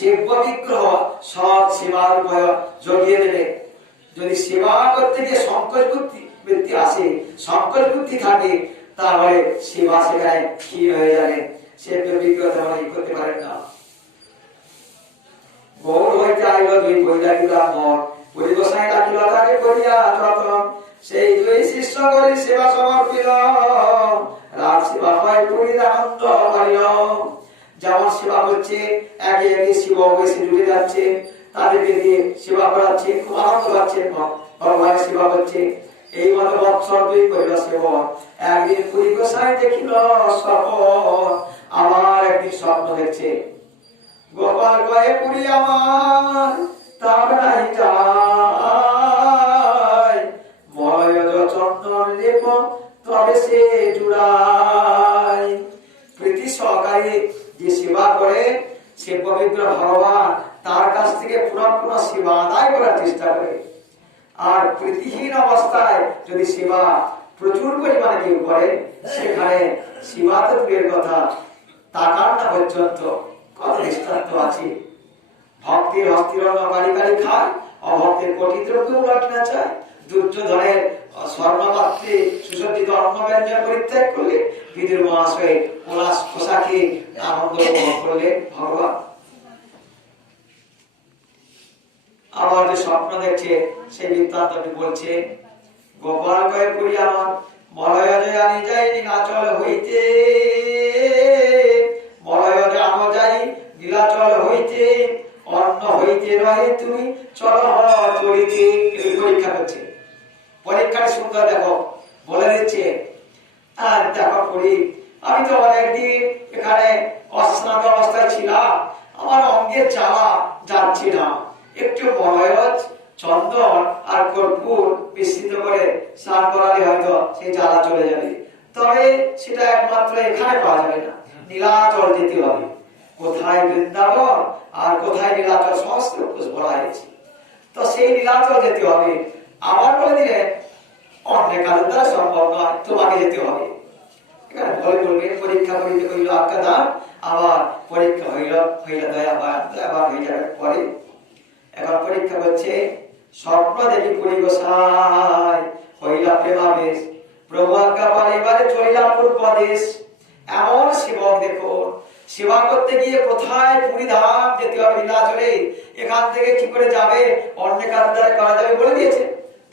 শিব বিগ্রহ সৎ সেবার উপায় জগিয়ে দেবে। যদি সেবা করতে গিয়ে সংকোচ বৃত্তি আসে, সংকোচ বুদ্ধি থাকে, তাহলে সেবা সেখানে ক্ষীণ হয়ে যাবে, সে বিগ্রহ তেমন করতে পারেন না। গৌর হইতে আইল দুই বৈরাগী ব্রাহ্মণ, পুরী গোসাই ডাকিল তাকে করিয়া যতন, সেই দুই শিষ্য করি সেবা সমর্পিল, রাত সেবা হয় পুরীর আনন্দ পাইল। যেমন সেবা করছে, একে একে শিব এসে জুড়ে যাচ্ছে, তাদেরকে দিয়ে সেবা করাচ্ছে, খুব আনন্দ পাচ্ছে, ভগবানের সেবা করছে। এই মতো বৎসর দুই করিল সেবন। একদিন পুরী গোসাই দেখিল স্বপন, আমার একদিন স্বপ্ন দেখছে, গোপাল কয়ে পুরী আমার তার নাই যায়, মলয়জ চন্দন লেপ তবে সে জুড়ায়। প্রীতি সহকারে যে সেবা করে সে পবিত্র ভগবান তার কাছ থেকে পুনঃ সেবা আদায় করার চেষ্টা করে। আর প্রীতিহীন অবস্থায় যদি সেবা প্রচুর পরিমাণে কেউ করে, সেখানে সেবা তো দূরের কথা, তাকার না পর্যন্ত কত দৃষ্টান্ত আছে। ভক্তের হস্তির অন্ন কারি কারি খায়, অভক্তের কোটি দ্রব্য উলট না চায়। দুর্যোধনের স্বর্ণপাত্রে সুসজ্জিত অন্ন ব্যঞ্জন পরিত্যাগ করলে, বিদুর মহাশয় পলাশ পোশাকে আনন্দ উপভোগ করলেন ভগবান। আবার যে স্বপ্ন দেখছে সেই বৃত্তান্তটি বলছে, গোপাল কয়ে পুরী আমার মলয়জে আনি যাই নীলাচল হইতে, মলয়জে আনো যাই নীলাচল হইতে, অন্ন হইতে রহে তুমি চল চলিতে। পরীক্ষা করছে, পরীক্ষার সুন্দর দেখো বলে দিচ্ছে। আর দেখো পুরী, আমি তো অনেকদিন এখানে অস্নাত অবস্থায় ছিলাম, আমার অঙ্গের জ্বালা যাচ্ছে না, একটু মলয়জ চন্দন আর কর্পূর মিশ্রিত করে স্নান করালে হয়তো সেই জ্বালা চলে যাবে। তবে সেটা একমাত্র এখানে পাওয়া যাবে না, নীলাচল যেতে হবে। কোথায় বৃন্দাবন আর কোথায় নীলাচল সমস্ত বলা হয়েছে, তো সেই নীলাচল যেতে হবে। আবার বলে দিলেন অন্য কারোর দ্বারা সম্ভব নয়, তোমাকে যেতে হবে। এখানে বলবে পরীক্ষা করিতে হইল আজ্ঞা দান, আবার পরীক্ষা হইল দয়াবান হয়ে যাবে পরে। এখন পরীক্ষা করছে, স্বপ্ন দেখি পুরী গোসাই হইলা প্রেমাবেশ, প্রভু আজ্ঞা পালে এবারে চলিলাম পূর্বদেশ। এমন সেবক দেখো, সেবা করতে গিয়ে কোথায় পুরী ধাম যেতে হবে নীলাচলে, এখান থেকে কি করে যাবে, অন্য কারোর দ্বারা করা যাবে বলে দিয়েছে,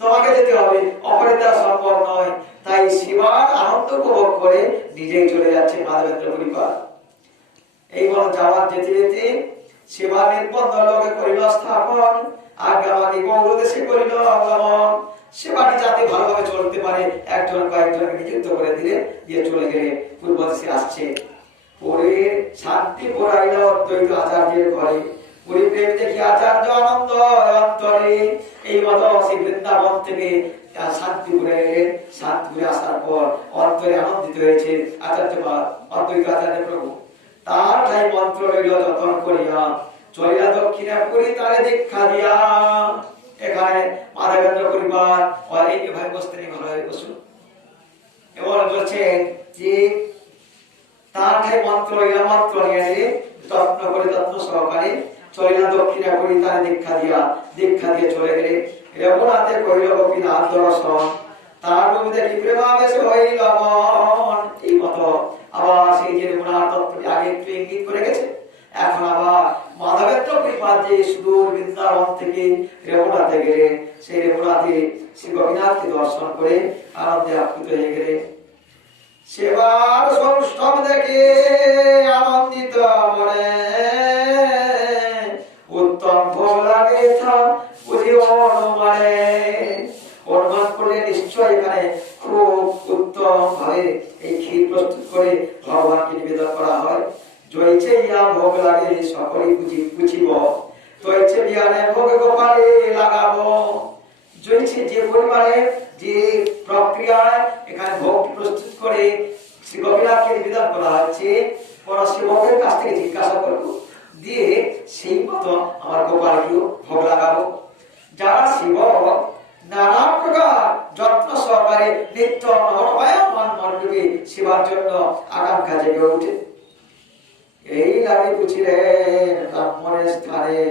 তোমাকে যেতে হবে, অপরের দ্বারা সম্ভব নয়। তাই সেবার আনন্দ উপভোগ করে নিজেই চলে যাচ্ছে মাধবেন্দ্র পরিবার। এই বল যাওয়ার যেতে যেতে সেবা নির্বন্ধ লোকে করিল স্থাপন, আজ্ঞাবাদী গৌর দেশে করিল আগমন। সেবাটি যাতে ভালোভাবে চলতে পারে একজন কয়েকজনকে নিযুক্ত করে দিলে, দিয়ে চলে গেলে পূর্ব দেশে আসছে। পরে শান্তি পড়াইল অদ্বৈত আচার্যের ঘরে, পুরী প্রেম দেখি আচার্য আনন্দ অন্তরে। এই মতো সেই বৃন্দাবন থেকে শান্তিপুরে এলেন। শান্তিপুরে আসার পর অন্তরে আনন্দিত হয়েছে আচার্য অদ্বৈত আচার্য প্রভু। তার ঠাই মন্ত্র রইল যতন করিয়া, চলিয়া দক্ষিণে পুরী তারে দীক্ষা দিয়া। এখানে মাধবেন্দ্র পরিবার এইভাবে বসতেন, ঘরে বসুন। এবার বলছেন যে তার ঠাই মন্ত্র রইল, মন্ত্র নিয়ে এলে যত্ন করে যত্ন সহকারে চলিয়া দক্ষিণে পুরী তারে দীক্ষা দিয়ে চলে গেলে। রঘুনাথে কহিল গোপীনাথ দর্শন, তার প্রভু দেখি প্রেমাবেশ হইল মন। এই মতো আবার সেই যে রঘুনাথ তত্ত্বটি আগে একটু ইঙ্গিত করে গেছে, এখন আবার মাধবেন্দ্র কৃপার যে সুদূর বৃন্দাবন থেকে রঘুনাথে গেলে, সেই রঘুনাথে শ্রী গোপীনাথকে দর্শন করে আনন্দে আপ্লুত হয়ে গেলে। সেবার সৌষ্ঠব দেখে আনন্দিত মনে, উত্তম ভোগ লাগে বুঝি অনুমানে। অনুমান করলে নিশ্চয় এখানে খুব উত্তম ভাবে এই ক্ষীর প্রস্তুত করে ভগবানকে নিবেদন করা হয়। জয়ছে ইয়া ভোগ লাগে সকলেই বুঝিব, জয়ছে বিয়ানে ভোগ গোপালে লাগাবো। জয়ছে যে পরিমাণে যে প্রক্রিয়ায় এখানে ভোগ প্রস্তুত করে শ্রী গোপীনাথকে নিবেদন করা হচ্ছে, পর সেবকের কাছ থেকে জিজ্ঞাসা করবো, দিয়ে সেই মতো আমার গোপালকেও ভোগ লাগাবো। যারা সেবক নানা প্রকার যত্ন সহকারে নিত্য নরময়মান মণ্ডপে সেবার জন্য আকাঙ্ক্ষা জেগে ওঠে। এই লাগে বুঝিলেন ব্রাহ্মণের স্থানে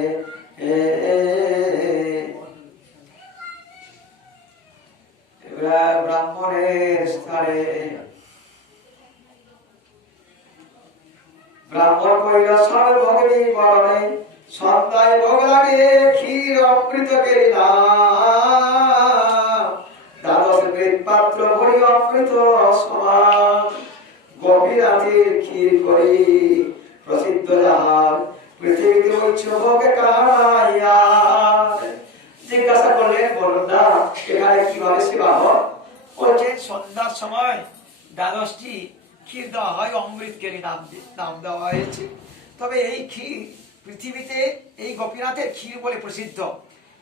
ব্রাহ্মণের স্থানে ব্রাহ্মণ কইল সব ভগবী বরণে সন্ধ্যায় ভোগ লাগে ক্ষীর অমৃত কেরিলা দ্বাদশ বেদ পাত্র ভরি অমৃত সমান গোপীনাথের ক্ষীর করি প্রসিদ্ধ যাহার পৃথিবীতে উচ্চ ভোগে কারাইয়া। জিজ্ঞাসা করলেন বলুন না এখানে কিভাবে সেবা হয়? বলছেন সন্ধ্যার সময় দ্বাদশটি ক্ষীর দেওয়া হয়, অমৃত কেরি নাম দেওয়া হয়েছে। তবে এই ক্ষীর পৃথিবীতে এই গোপীনাথের ক্ষীর বলে প্রসিদ্ধ।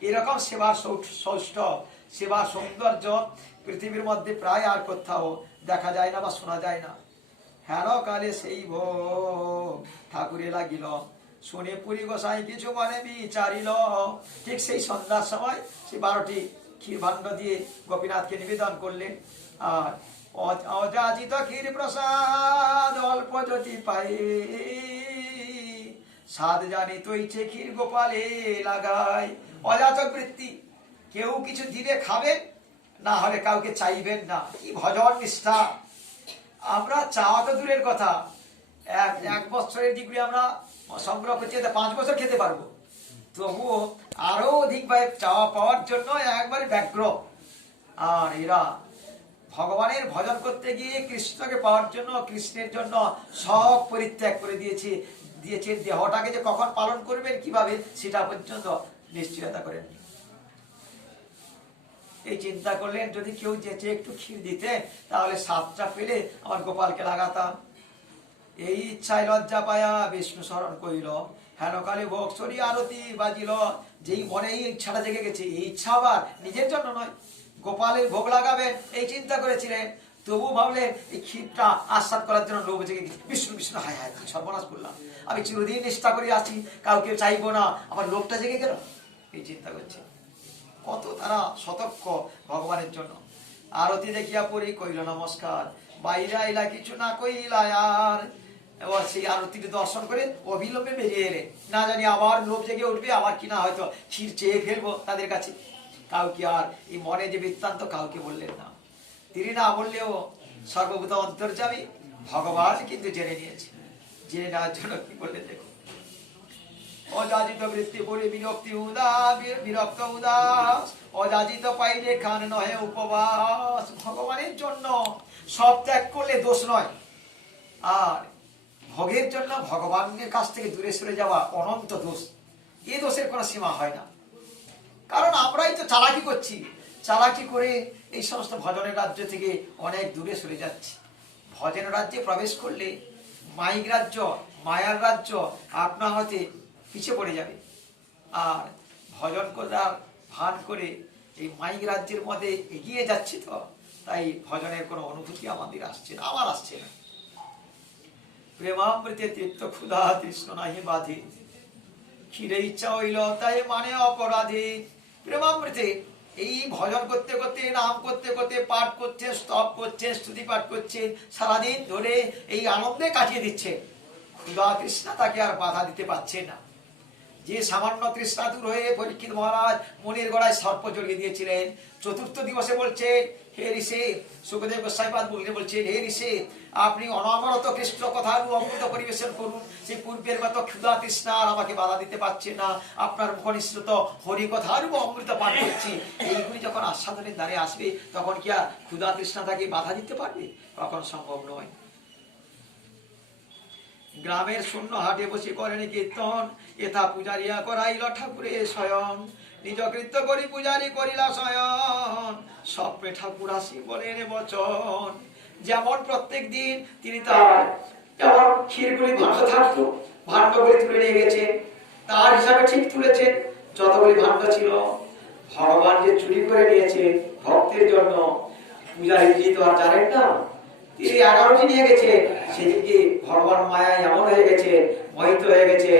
এরকম সেবা সৌষ্ঠ সেবা সৌন্দর্য পৃথিবীর মধ্যে প্রায় আর কোথাও দেখা যায় না বা শোনা যায় না। হেন কালে সেই ভোগ ঠাকুরে লাগিল, শুনে পুরী গোসাই কিছু মনে বিচারিল। ঠিক সেই সন্ধ্যার সময় সেই 12টি ক্ষীর ভাণ্ড দিয়ে গোপীনাথকে নিবেদন করলেন। আর অযাচিত ক্ষীর প্রসাদ অল্প জ্যোতি পাই, সাদ জানি তৈছে ক্ষীর গোপালে লাগাই। অযাচক বৃত্তি, কেউ কিছু দিলে খাবেন, না হলে কাউকে চাইবেন না। কি ভজন নিষ্ঠা! আমরা চাওয়া তো দূরের কথা, এক বছরের ডিগ্রি আমরা সংগ্রহ করছি, 5 বছর খেতে পারবো, তবুও আরো অধিকভাবে চাওয়া পাওয়ার জন্য একবারে ব্যগ্র। আর এরা ভগবানের ভজন করতে গিয়ে কৃষ্ণকে পাওয়ার জন্য, কৃষ্ণের জন্য সব পরিত্যাগ করে দিয়েছেন। দেহটাকে যে কখন পালন করবেন কিভাবে সেটা পর্যন্ত নিশ্চয়তা করেননি। এই চিন্তা করলেন যদি কেউ যেচে একটু ক্ষীর দিতে তাহলে 7টা পেলে আমার গোপালকে লাগাতাম। এই ইচ্ছায় লজ্জা পায়া বিষ্ণু স্মরণ করিল, হেনকালে ভোগ সরি আরতি বাজিল। যেই মনে এই ইচ্ছাটা জেগে গেছে, এই ইচ্ছা আবার নিজের জন্য নয়, গোপালের ভোগ লাগাবেন এই চিন্তা করেছিলেন। তবু ভাবলেন এই ক্ষীরটা আস্বাদ করার জন্য লোভ জেগে গেছে। বিষ্ণু বিষ্ণু হায় হায় সর্বনাশ করলাম, আমি চিরদিন নিষ্ঠা করে আছি, কাউকে চাইবো না, আমার লোভটা জেগে গেল। এই চিন্তা করছে। কত তারা সতর্ক ভগবানের জন্য। আরতি দেখিয়া পরি কইল নমস্কার, বাইরে আইলা কিছু না কইলা। আর এবার সেই আরতিটি দর্শন করে অবিলম্বে বেরিয়ে এলে, না জানি আবার লোভ জেগে উঠবে, আবার কিনা হয়তো ক্ষীর চেয়ে ফেলবো তাদের কাছে। কাউকে আর এই মনে যে বৃত্তান্ত কাউকে বললেন না। তিনি না বললেও সর্বভূত অন্তর্যামী ভগবান কিন্তু জেনে নিয়েছে। জেনে নেওয়ার জন্য কি বললেন দেখো, অযাচিত বৃত্তি বলে বিরক্ত উদাস, অযাচিত পাইলে খান নহে উপবাস। ভগবানের জন্য সব ত্যাগ করলে দোষ নয়, আর ভোগের জন্য ভগবানের কাছ থেকে দূরে সরে যাওয়া অনন্ত দোষ। এই দোষের কোনো সীমা হয় না। কারণ আমরাই তো চালাকি করছি, চালাকি করে এই সমস্ত ভজনের রাজ্য থেকে অনেক দূরে সরে যাচ্ছি। ভজনের রাজ্যে প্রবেশ করলে মাইক রাজ্য, মায়ার রাজ্য আপনা হতে পিছিয়ে পড়ে যাবে। আর ভজন করার ভান করে এই মাইক রাজ্যের মধ্যে এগিয়ে যাচ্ছি, তো তাই ভজনের কোনো অনুভূতি আমাদের আসছে না, আমার আসছে না। প্রেমামৃতে তৃপ্ত ক্ষুধা তৃষ্ণ নাহি বাধে, ক্ষীরে ইচ্ছা হইল তাই মানে অপরাধী। প্রেমামৃতে এই ভজন করতে করতে, নাম করতে করতে, পাঠ করছে, স্তব করছে, স্তুতি পাঠ করছে, সারাদিন ধরে এই আনন্দে কাটিয়ে দিচ্ছে। ক্ষুধা তৃষ্ণা তাকে আর বাধা দিতে পারছে না। যে সামান্য তৃষ্ণা দূর হয়ে পরীক্ষিত মহারাজ মনের গড়ায় সর্প জড়িয়ে দিয়েছিলেন। 4র্থ দিবসে বলছে, হে ঋষি, সুখদেব গোস্বামীপাদ বলছেন, হে ঋষি, আপনি অনবরত কৃষ্ণ কথার অমৃত পরিবেশন করুন। সেই পূর্বের মতো ক্ষুধা তৃষ্ণা আর আমাকে বাধা দিতে পারছে না। আপনার মুখনিসৃত হরি কথার অমৃত পান করছি। এইগুলি যখন আস্বাদনের দ্বারে আসবে, তখন কি আর ক্ষুধা তৃষ্ণা তাকে বাধা দিতে পারবে? কখন সম্ভব নয়। গ্রামের শূন্য হাটে বসে করেন কীর্তন, এথা পূজারিয়া করাইল ঠাকুরে শয়ন। নিজ কৃত্য করি পূজারি করিলা শয়ন, স্বপ্নে ঠাকুর আসি বলেন বচন। যেমন প্রত্যেক দিন তিনি তার যেমন ক্ষীরগুলি ভাণ্ড থাকতো, ভাণ্ডগুলি তুলে নিয়ে গেছে, তার হিসাবে ঠিক তুলেছেন। যতগুলি ভাণ্ড ছিল ভগবান যে চুরি করে নিয়েছে ভক্তের জন্য, পূজারি তো আর জানেন না। তিনি 11টি নিয়ে গেছে। সেদিকে ভগবান মায়ায় এমন হয়ে গেছে, মোহিত হয়ে গেছে।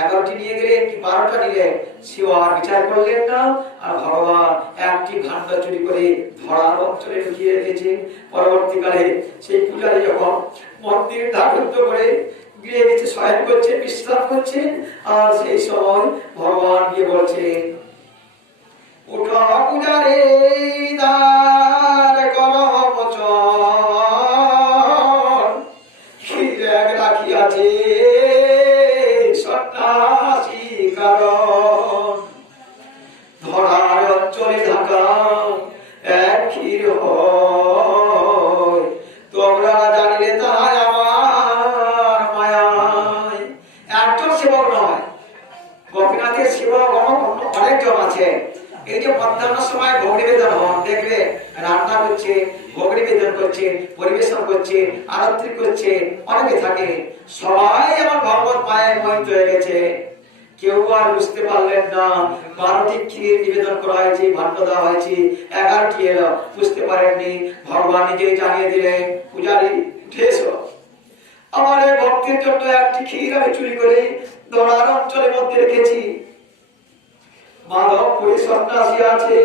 11টি নিয়ে গেলেন কি 12টা নিলেন, সেও আর বিচার করলেন না। আর ভগবান একটি ভাণ্ড চুরি করে ধরার অঞ্চলে ঢুকিয়ে রেখেছেন। পরবর্তীকালে সেই পূজারী যখন মন্দির ধারুদ্ধ করে গিয়ে নিচে শয়ন করছেন, বিশ্রাম করছেন। আর সেই সময় ভগবান গিয়ে বলছেন, উঠো পূজারে দ্বার করো মোচন, ক্ষীর এক রাখিয়াছে সন্ন্যাসী কারণ, ধরার অঞ্চলে ঢাকা এক ক্ষীর হয়, তোমরা জানিলে তাহাই আমার মায়ায়। একজন সেবক নয়, গোপীনাথের সেবক অনেকজন আছে। এই যে মধ্যাহ্নের সময় ভোগ নিবেদন হন, দেখবে রান্না করছে, ভোগ নিবেদন করছে, পরিবেশন করছে, আরতি করছে, অনেকে থাকে। সবাই আমার ভগবত মায়ের মোহিত হয়ে গেছে। কেউ আর বুঝতে পারলেন না 12টি ক্ষীর নিবেদন করা হয়েছে, ভাণ্ড দেওয়া হয়েছে, 11টি এলো, বুঝতে পারেননি। ভগবান নিজেই জানিয়ে দিলেন, পূজারী উঠে এসো, আমার এই ভক্তের জন্য একটি ক্ষীর আমি চুরি করে দোড়ার অঞ্চলের মধ্যে রেখেছি। মাধবপুরী সন্ন্যাসী আছে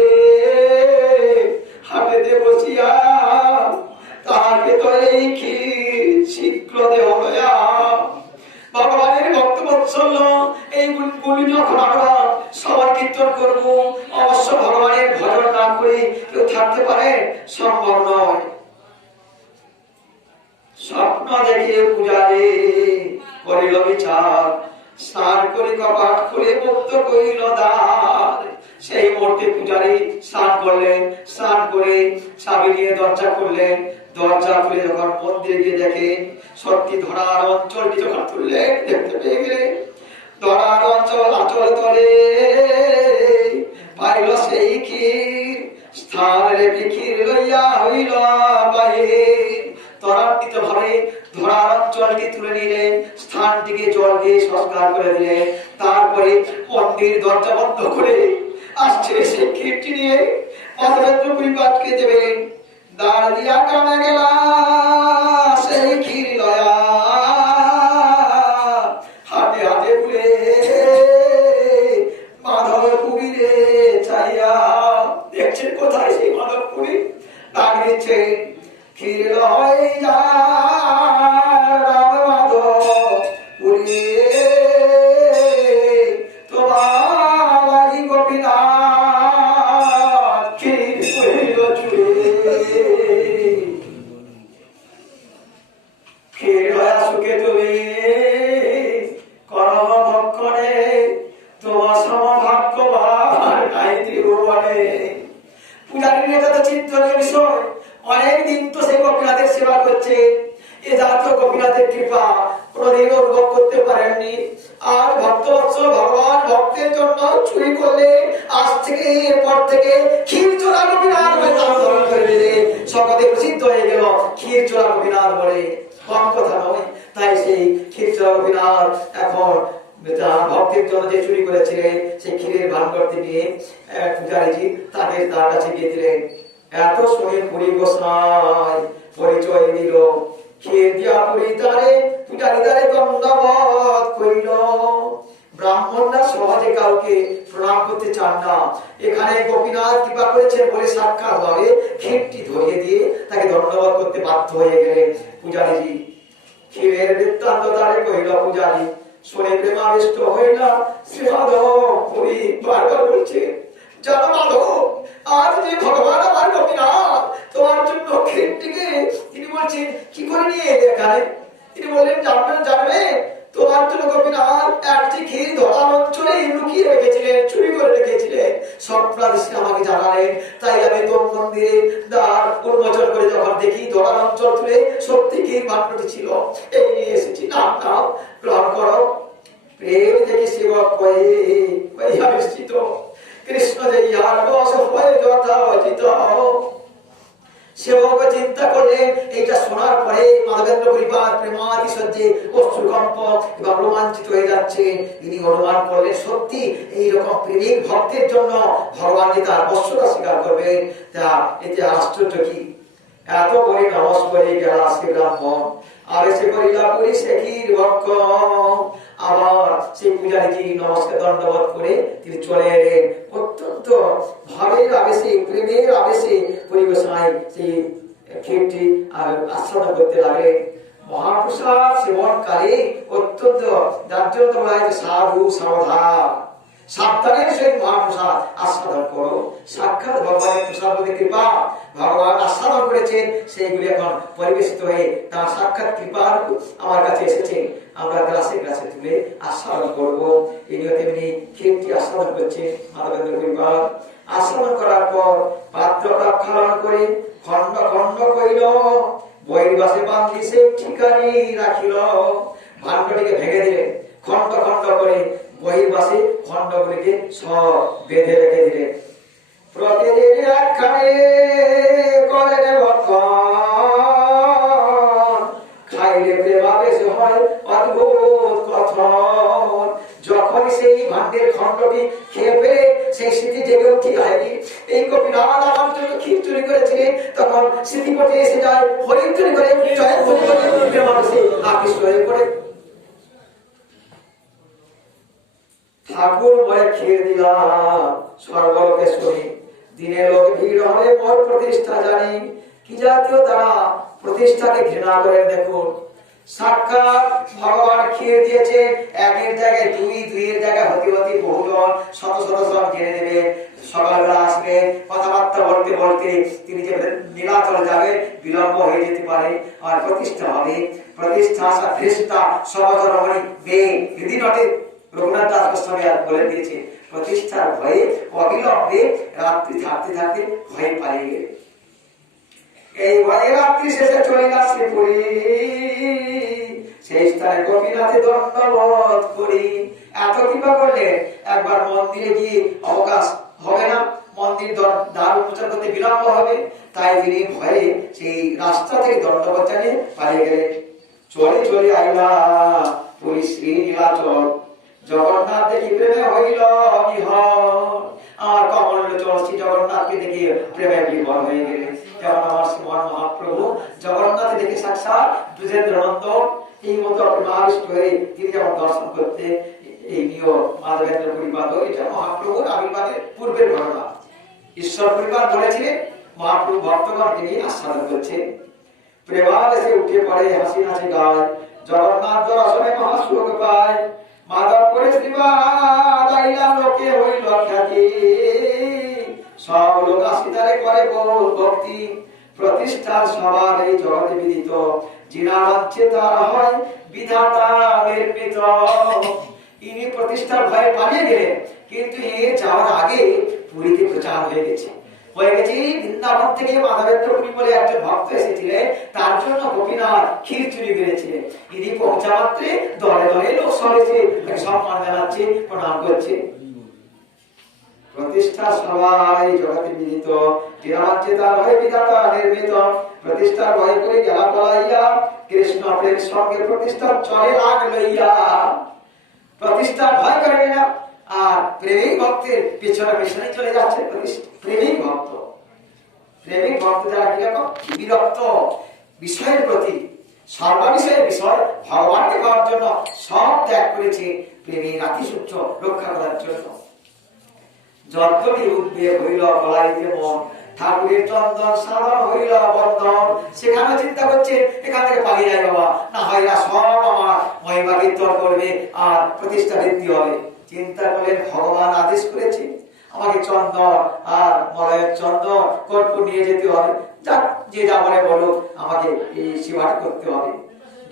হাটেতে বসিয়া, তাহাকে তো এই ক্ষীর শীঘ্র দেহ লয়া। ভগবানের ভক্ত বৎসল্য, এই গুলি যখন আমরা সবাই কীর্তন করবো, অবশ্য ভগবানের ভজন না করে কেউ থাকতে পারে? সম্ভব নয়। স্বপ্ন দেখে পূজারে করিল বিচার, স্নান করে কপাট খুলে মুক্ত করিল দ্বার। সেই মুহূর্তে পূজারী স্নান করলেন, স্নান করে চাবি নিয়ে দরজা খুললেন। দরজা খুলে যখন মন্দিরে গিয়ে দেখেন, সত্যি ধরার অঞ্চলটি যখন তুললেন, দেখতে পেয়ে গেলেন ধরার অঞ্চল আঁচল তলে পাইল সেই ক্ষীর, স্থান রেখে ক্ষীর লইয়া হইল বাহির। ত্বরান্বিত ভাবে ধরার অঞ্চলটি তুলে নিলেন, স্থানটিকে জল দিয়ে সংস্কার করে দিলেন। তারপরে মন্দির দরজা বন্ধ করে আসছে সেই ক্ষীরটি নিয়ে মাধবেন্দ্র পরিপাটকে দেবেন। দাঁড় দিয়া কামে গেলা সেই ক্ষীর লয়া, হাতে হাতে বলে মাধবপুরীরে চাইয়া। দেখছেন কোথায় সেই মাধবপুরী? ডাক দিচ্ছেন, ক্ষীর লয় যা মাধবপুরী, তোমার গোপীনাথ ক্ষীর করিল চুরি। ক্ষীর লয়া সুখে তুমি করম ভক্ষণে, তোমার সমভাগ্যবান নাই ত্রিভুবনে। পূজারীর এটা তো চিন্তনীয় বিষয়। অনেকদিন তো সেই গোপীনাথের সেবা করছে, এ জাতীয় গোপীনাথের কৃপা কোনদিন অনুভব করতে পারেননি। আর ভক্তবৎসল ভগবান ভক্তের জন্য চুরি করলে আজ থেকে এরপর থেকে ক্ষীর চোরা গোপীনাথ বলে নাম ধারণ করে দিলে সকলে প্রসিদ্ধ হয়ে গেল ক্ষীর চোরা গোপীনাথ বলে। কম কথা নয়। তাই সেই ক্ষীর চোরা গোপীনাথ এখন ভক্তের জন্য যে চুরি করেছিলেন সেই ক্ষীরের ভান করতে গিয়ে পূজারীজি তাকে তার কাছে গিয়ে দিলেন। এত শুনে পুরী গোসাই পরিচয় দিল, ক্ষীর দিয়া পুরী তারে পূজারী তারে দণ্ডবৎ করিল। ব্রাহ্মণরা সহজে কাউকে প্রণাম করতে চান না। এখানে গোপীনাথ কৃপা করেছেন বলে সাক্ষাৎ ভাবে ক্ষীরটি ধরিয়ে দিয়ে তাকে দণ্ডবৎ করতে বাধ্য হয়ে গেলেন পূজারীজি। ক্ষীরের বৃত্তান্ত তারে কহিল পূজারী, শুনে প্রেমাবিষ্ট হইল শ্রী মাধব পুরী বারবার বলছে, জানো মাধব, আজ যে ভগবান আমার গোপীনাথ তোমার জন্য ক্ষীরটিকে তিনি বলছেন কি করে নিয়ে এলে এখানে। তিনি বললেন, জানবে তোমার জন্য গোপীনাথ একটি ক্ষীর ধরার অঞ্চলে লুকিয়ে রেখেছিলেন, চুরি করে রেখেছিলেন। স্বপ্নাদেশে আমাকে জানালেন। তাই আমি তোর মন্দিরে দ্বার উন্মোচন করে যখন দেখি ধরার অঞ্চল তুলে সত্যি ক্ষীর ভাণ্ডটি ছিল, এই নিয়ে এসেছি, নাম নাও গ্রহণ করো। প্রেম দেখে সেবক কয়ে নিশ্চিত কৃষ্ণ যে ইহার বশ হয়ে যথাচিত। সেবক চিন্তা করলেন, এইটা শোনার পরে মাধবেন্দ্র পরিবার প্রেমাতি সজ্জে অশ্রুকম্প এবং রোমাঞ্চিত হয়ে যাচ্ছে। তিনি অনুমান করলেন সত্যি এইরকম প্রেমিক ভক্তের জন্য ভগবান যে তার বশ্যতা স্বীকার করবেন। তা এতে আশ্চর্য কি? এত করে নমস করে গেল শ্রী ব্রাহ্মণ, আর এসে করিলা পুরী সে ক্ষীর ভক্ষণ। আবার সেই পূজারীজি নমস্কার দণ্ডবোধ করে তিনি চলে এলেন। অত্যন্ত ভাবের আবেশে, প্রেমের আবেশে পরিবেশনায় সেই ক্ষীরটি আস্বাদন করতে লাগলেন। মহাপ্রসাদ সেবনকারী অত্যন্ত যার জন্য বলা হয় সাধু সাবধান, সাবধানের সহিত মহাপ্রসাদ আস্বাদন করো। সাক্ষাৎ ভগবানের প্রসাদ বলতে কৃপা, ভগবান আস্বাদন করেছেন, সেইগুলি এখন পরিবেশিত হয়ে তার সাক্ষাৎ কৃপার আমার কাছে এসেছে। আমরা গ্লাসে গ্লাসে তুলে আস্বাদন করবো। ইনিও তেমনি ক্ষীরটি আস্বাদন করছে মাধবেন্দ্র পরিবার। আস্বাদন করার পর পাত্রটা খালন করে খণ্ড খণ্ড কইল, বহির্বাসে বান্ধি সে ঠিকানি রাখিল। ভাণ্ডটিকে ভেঙে দিলেন, খণ্ড খণ্ড করে বহির্বাসে খণ্ডগুলিকে সব বেঁধে রেখে দিলেন। প্রতিদিন একখানে করে ভক্ষণ, খাইলে প্রেমাবেশ হয় অদ্ভুত কথন। যখন সেই ভাণ্ডের খণ্ডটি খেয়ে ফেলে সেই স্মৃতি জেগে উঠি হয়নি, এই গোপীনাথ আমার জন্য ক্ষীর চুরি করেছিলেন, তখন স্মৃতিপটে এসে যায় হরিণ চুরি করে প্রেমাবেশে আকৃষ্ট হয়ে পড়ে। ঠাকুর বলে ক্ষীর দিলাম সর্বলোকে শুনি, দিনে লোক ভিড় হবে মোর প্রতিষ্ঠা জানি। কি জাতীয় তারা প্রতিষ্ঠাকে ঘৃণা করেন দেখুন। সাক্ষাৎ ভগবান ক্ষীর দিয়েছে, একের জায়গায় দুই, দুইয়ের জায়গায় হতে হতে বহুজন শত শত জন জেনে নেবে। সকালবেলা আসবে, কথাবার্তা বলতে বলতে তিনি যে নীলাচল যাবে, বিলম্ব হয়ে যেতে পারে। আর প্রতিষ্ঠা হবে, প্রতিষ্ঠা আসা ফেরেশতা সবজরমণি বে হৃদি নটে। রঘুনাথ দাস গোস্বামী বলে দিয়েছে, প্রতিষ্ঠার ভয়ে অবিলম্বে রাত্রি থাকতে থাকতে ভয় পালিয়ে গেলে। এই ভয়ে রাত্রি শেষে চলে আসছে পুরী, সেই স্থানে গোপীনাথে দণ্ডবোধ করি। এত কৃপা করলে একবার মন্দিরে গিয়ে অবকাশ হবে না, মন্দির দ্বার উন্মোচন করতে বিলম্ব হবে, তাই তিনি ভয়ে সেই রাস্তা থেকে দণ্ডবোধ জানিয়ে পালিয়ে গেলেন। চলে চলে আইলা পুরী শ্রী নীলাচল, জগন্নাথ দেখি প্রেমে হইল বিহর। আমার কমল লোচন শ্রী জগন্নাথকে দেখে প্রেমে বিহর হয়ে গেলেন। যেমন আমার শ্রীমান মহাপ্রভু জগন্নাথ দেখে সাক্ষাৎ ব্রজেন্দ্র নন্দন এই মতো প্রেমাবিষ্ট হয়ে তিনি যেমন দর্শন করতে, এই নিয় মাধবেন্দ্র পরিপাত, এটা মহাপ্রভুর আবির্ভাবের পূর্বের ঘটনা। ঈশ্বর পরিবার বলেছিলেন, মহাপ্রভু ভক্তগণকে নিয়ে আস্বাদন করছে। প্রেমাবেশে উঠে পড়ে হাসি হাসি গায়, জগন্নাথ দর্শনে মহাসুখ পায়। মাধব করে শ্রীবাদ আইলাম লোকে হইল খ্যাতি, সব লোক আসিতারে করে বহু ভক্তি। প্রতিষ্ঠার সবার এই জগতে বিদিত, যিনা মানছে তার হয় বিধাতা নির্মিত। ইনি প্রতিষ্ঠার ভয়ে পালিয়ে গেলেন, কিন্তু এ যাওয়ার আগে পুরীতে প্রচার হয়ে গেছে। বৃন্দাবন থেকে মাধবেন্দ্র পুরী বলে একজন ভক্ত এসেছিলেন, তার জন্য গোপীনাথ ক্ষীর চুরি করেছিলেন। ইনি পৌঁছা মাত্রে দলে দলে লোক সরেছে, সম্মান জানাচ্ছে, প্রণাম করছে। প্রতিষ্ঠা সবাই জগতে বিদিত, যিনা মানছে তার হয় বিধাতা নির্মিত। প্রতিষ্ঠার ভয় করে গেলা পলাইয়া, কৃষ্ণ প্রেম সঙ্গে প্রতিষ্ঠার চলে লাগ লইয়া। প্রতিষ্ঠার ভয় করে না, আর প্রেমিক ভক্তের পেছনে পেছনে চলে যাচ্ছে। প্রেমিক ভক্ত, প্রেমিক ভক্ত যারা কিরকম বিরক্ত বিষয়ের প্রতি, সর্ববিষয়ের বিষয় ভগবানকে পাওয়ার জন্য সব ত্যাগ করেছে, প্রেমের আতিশয্য রক্ষা করার জন্য। যজ্ঞটি উদ্বেগ হইল বলাইতে মন, ঠাকুরের চন্দন সাধন হইল বন্ধন। সেখানে চিন্তা করছে এখান থেকে পালিয়ে যায় বাবা, না হয় এরা সব আমার মহিমা কীর্তন করবে আর প্রতিষ্ঠা বৃদ্ধি হবে। চিন্তা করলেন ভগবান আদেশ করেছে আমাকে চন্দন আর মলয়ের চন্দন কর্পূর নিয়ে যেতে হবে, যাক যে যা বলে বলো, আমাকে এই সেবাটা করতে হবে।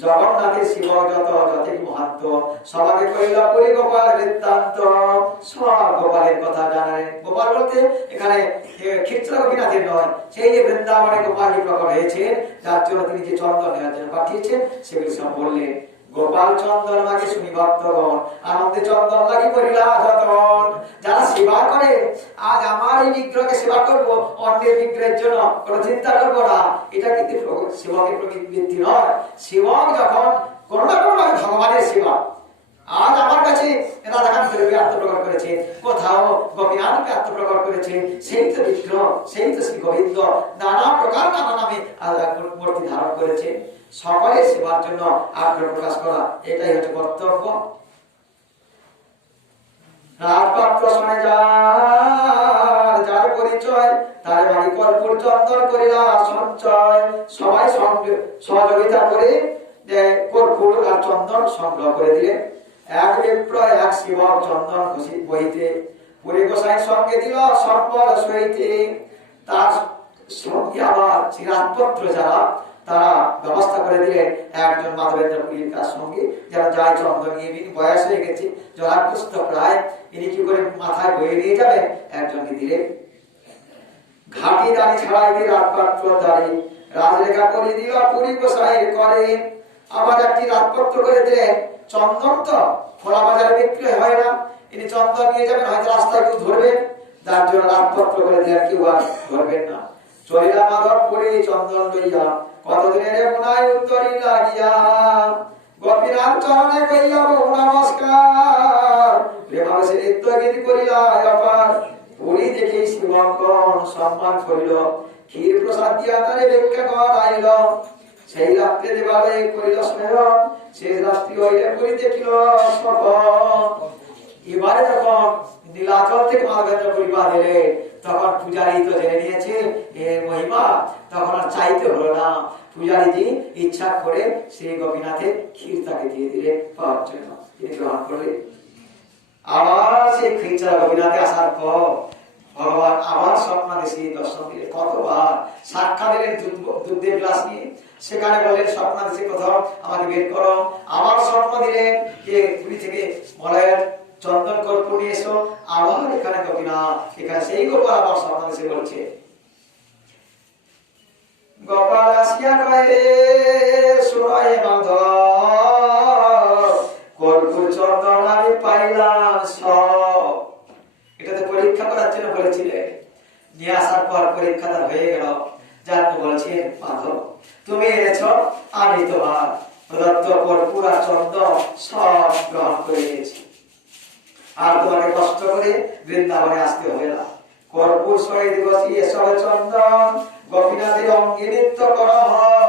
জগন্নাথের শিব যত যতই মহাত্ম, সবাকে কইল পুরী গোপাল বৃত্তান্ত। সব গোপালের কথা জানালেন। গোপাল বলতে এখানে ক্ষীরচোরা গোপীনাথের নয়, সেই যে বৃন্দাবনে গোপালই প্রকট হয়েছেন, যার জন্য তিনি যে চন্দন নেওয়ার জন্য পাঠিয়েছেন, সেগুলি সব বললেন। গোপাল চন্দন লাগে শুনি ভক্তগণ, আনন্দে চন্দন লাগে করিলা যতন। যারা সেবা করে, আজ আমার এই বিগ্রহকে সেবা করবো, অন্যের বিগ্রহের জন্য কোনো চিন্তা করবো না, এটা কিন্তু সেবকের প্রবৃত্তি নয়। সেবক যখন কোনো না কোনো ভগবানের সেবা, আজ আমার কাছে রাধাকান্ত আত্মপ্রকাশ করেছে, কোথাও গোপীনাথকে আত্মপ্রকাশ করেছে, সেই তো বিগ্রহ, সেই তো শ্রী গোবিন্দ নানা প্রকার নানা নামে মূর্তি ধারণ করেছে। সকলের সেবার জন্য আগ্রহ প্রকাশ করা, এটাই হচ্ছে কর্তব্য। রাজপাত্র শুনে যার পরিচয়, তার বাড়ি কর্পূর চন্দন করিলা সঞ্চয়। সবাই সহযোগিতা করে যে কর্পূর আর চন্দন সংগ্রহ করে দিলেন। এক বিপ্র এক শিবক চন্দন ঘষি বইতে, পুরী গোসাই সঙ্গে দিল সম্বল সহিতে। তার সঙ্গে আবার চিরাতপত্র যারা তারা ব্যবস্থা করে দিলেন একজন মাধবেন্দ্র পুরীর তার সঙ্গে যারা যায় চন্দন নিয়ে, ইনি বয়স হয়ে গেছে, জলাগ্রস্ত প্রায়, ইনি কি করে মাথায় বয়ে নিয়ে যাবেন, একজনকে দিলেন। ঘাটি দাঁড়ি ছাড়াই দিয়ে রাজপাত্র দাঁড়ি রাজরেখা করে দিল পুরী গোসাই করে। আবার একটি রাজপত্র করে দিলেন। চন্দন তো খোলা বাজারে বিক্রি হয় না, ইনি চন্দন নিয়ে যাবেন, হয়তো রাস্তায় কেউ ধরবেন, যার জন্য রাজপত্র করে দিলেন, কেউ আর ধরবেন না। চলিলা মাধব পুরী চন্দন লইয়া, কতদিনের মনায় উত্তরি লাগিয়া, গোপীনাথ চরণে কইয়া বহু নমস্কার, প্রেমাবেশে নিত্য গীত করিলা অপার। পুরী দেখে শিবগণ সম্মান করিল, ক্ষীর প্রসাদ দিয়া তারে ভিক্ষা করাইল। সেই রাত্রে দেবালয়ে করিল স্মরণ, শেষ রাত্রি হইলে পুরী দেখিল স্বপন। এবারে যখন নীলাচল থেকে মাধবেন্দ্র পুরী পা দিলে, তখন পূজারী তো জেনে নিয়েছে এর মহিমা, তখন আর চাইতে হলো না। পূজারীজি ইচ্ছা করে সেই গোপীনাথের ক্ষীর তাকে দিয়ে দিলে পাওয়ার জন্য, তিনি গ্রহণ করলেন। আবার সেই ক্ষীরচারা গোপীনাথে আসার পর ভগবান আবার স্বপ্নাদেশে দর্শন দিলে। কতবার সাক্ষাৎ দিলেন দুধের গ্লাস নিয়ে, সেখানে বললেন স্বপ্নাদেশে কোথাও আমাকে বের করো। আবার স্বপ্ন দিলেন যে পুরী থেকে মলয়ের চন্দন কর্পূর নিয়ে এসো। আবার এখানে গোপীনাথ, এখানে সেই গোপাল আবার স্বপ্নাদেশে বলছে। গোপাল আসিয়া কয়ে শোনায় মাধব, কর্পূর চন্দন আমি পাইলাম সব। এটাতে পরীক্ষা করার জন্য বলেছিলেন, নিয়ে আসার পর পরীক্ষা তার হয়ে গেল। যার বলছেন মাধব তুমি এনেছ, আমি তোমার প্রদত্ত কর্পূর আর চন্দন সব গ্রহণ করে নিয়েছি, আর তোমাকে কষ্ট করে বৃন্দাবনে আসতে হবে না। কর্পূর সহিত বসিয়ে সব চন্দন গোপীনাথের অঙ্গে নৃত্য করা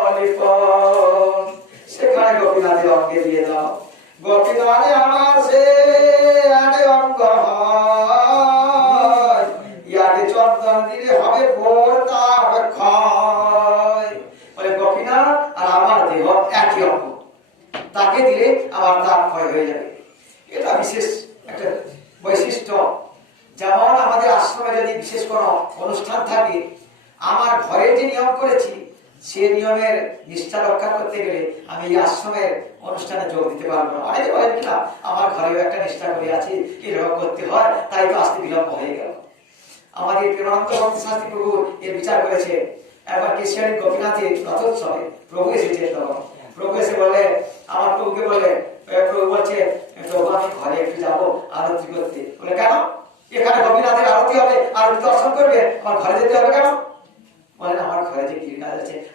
হলিপন। সেখানে গোপীনাথের অঙ্গে দিয়ে দাও। গোপীনাথে আমার সে আগে অঙ্গ হয়, ইয়াকে চন্দন দিলে হবে ভোর তাপ ক্ষয়। বলে গোপীনাথ আর আমার দেহ একই অঙ্গ, তাকে দিলে আমার তাপ ক্ষয় হয়ে যাবে। এটা বিশেষ একটা বৈশিষ্ট্য। যেমন আমাদের আশ্রমে যদি বিশেষ কোনো অনুষ্ঠান থাকে, আমার ঘরে যে নিয়ম করেছি সে নিয়মের নিষ্ঠা রক্ষা করতে গেলে আমি এই আশ্রমের অনুষ্ঠানে যোগ দিতে পারবো না। অনেকে বলেন কিনা আমার ঘরেও একটা নিষ্ঠা করে আছে, এরকম করতে হয়, তাই তো আসতে বিলম্ব হয়ে গেল। আমাদের প্রেমানন্দ ভক্তি শাস্ত্রী প্রভু এর বিচার করেছে। একবার কেশিয়ারি গোপীনাথের রথোৎসবে প্রভু এসেছে, তখন প্রভু এসে বললে, আমার প্রভুকে বললে, প্রভু বলছে প্রভু আমি ঘরে একটু যাবো আরতি করতে। বলে কেন? এখানে গোপীনাথের আরতি হবে, আরতি দর্শন করবে, আমার ঘরে যেতে হবে কেন? বলেন আমার ঘরে যে কি কাজ আছে,